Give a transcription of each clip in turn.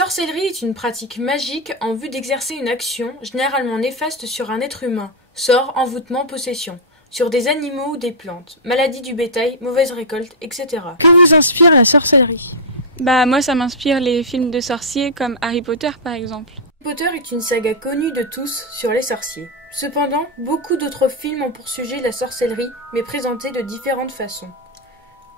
La sorcellerie est une pratique magique en vue d'exercer une action, généralement néfaste sur un être humain, sort, envoûtement, possession, sur des animaux ou des plantes, maladie du bétail, mauvaise récolte, etc. Que vous inspire la sorcellerie? Moi ça m'inspire les films de sorciers comme Harry Potter par exemple. Harry Potter est une saga connue de tous sur les sorciers. Cependant, beaucoup d'autres films ont pour sujet la sorcellerie, mais présentée de différentes façons.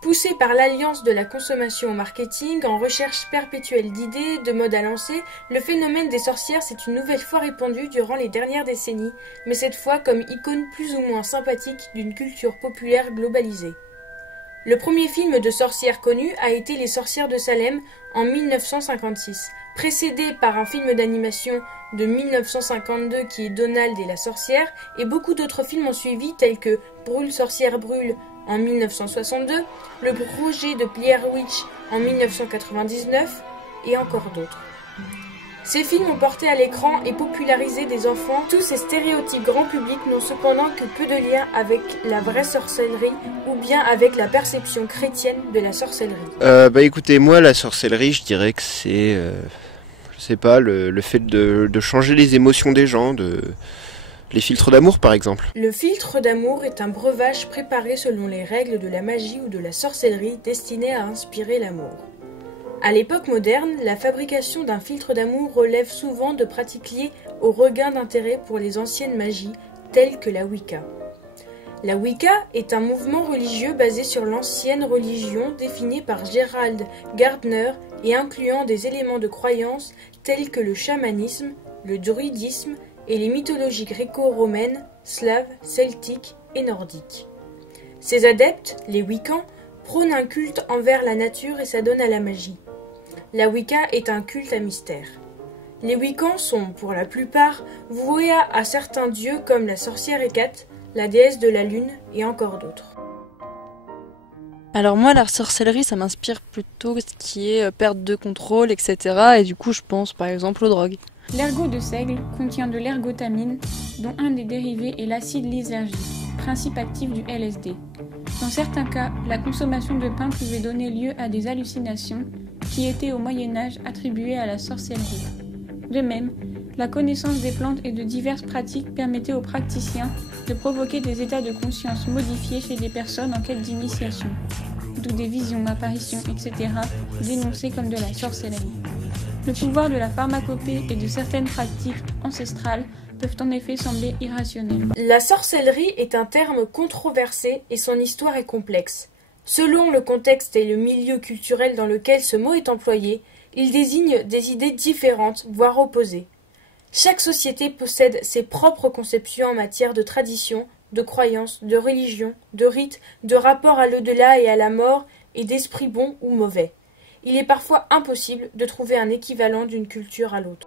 Poussé par l'alliance de la consommation au marketing, en recherche perpétuelle d'idées, de modes à lancer, le phénomène des sorcières s'est une nouvelle fois répandu durant les dernières décennies, mais cette fois comme icône plus ou moins sympathique d'une culture populaire globalisée. Le premier film de sorcières connu a été Les Sorcières de Salem en 1956, précédé par un film d'animation de 1952 qui est Donald et la sorcière, et beaucoup d'autres films ont suivi tels que Brûle sorcière brûle en 1962, Le projet de Blair Witch en 1999 et encore d'autres. Ces films ont porté à l'écran et popularisé des enfants. Tous ces stéréotypes grand public n'ont cependant que peu de lien avec la vraie sorcellerie ou bien avec la perception chrétienne de la sorcellerie. Écoutez, moi la sorcellerie je dirais que c'est, je sais pas, le fait de changer les émotions des gens, les filtres d'amour par exemple. Le filtre d'amour est un breuvage préparé selon les règles de la magie ou de la sorcellerie destiné à inspirer l'amour. À l'époque moderne, la fabrication d'un filtre d'amour relève souvent de pratiques liées au regain d'intérêt pour les anciennes magies, telles que la Wicca. La Wicca est un mouvement religieux basé sur l'ancienne religion définie par Gerald Gardner et incluant des éléments de croyance tels que le chamanisme, le druidisme et les mythologies gréco-romaines, slaves, celtiques et nordiques. Ces adeptes, les Wiccans, prônent un culte envers la nature et s'adonnent à la magie. La Wicca est un culte à mystère. Les Wiccans sont, pour la plupart, voués à certains dieux comme la sorcière Hécate, la déesse de la lune et encore d'autres. Alors moi, la sorcellerie, ça m'inspire plutôt ce qui est perte de contrôle, etc. Et du coup, je pense par exemple aux drogues. L'ergot de seigle contient de l'ergotamine, dont un des dérivés est l'acide lysergique, principe actif du LSD. Dans certains cas, la consommation de pain pouvait donner lieu à des hallucinations qui étaient au Moyen-Âge attribuées à la sorcellerie. De même, la connaissance des plantes et de diverses pratiques permettait aux praticiens de provoquer des états de conscience modifiés chez des personnes en quête d'initiation, d'où des visions, apparitions, etc. dénoncées comme de la sorcellerie. Le pouvoir de la pharmacopée et de certaines pratiques ancestrales peuvent en effet sembler irrationnelles. La sorcellerie est un terme controversé et son histoire est complexe. Selon le contexte et le milieu culturel dans lequel ce mot est employé, il désigne des idées différentes, voire opposées. Chaque société possède ses propres conceptions en matière de tradition, de croyances, de religion, de rites, de rapport à l'au-delà et à la mort, et d'esprit bon ou mauvais. Il est parfois impossible de trouver un équivalent d'une culture à l'autre.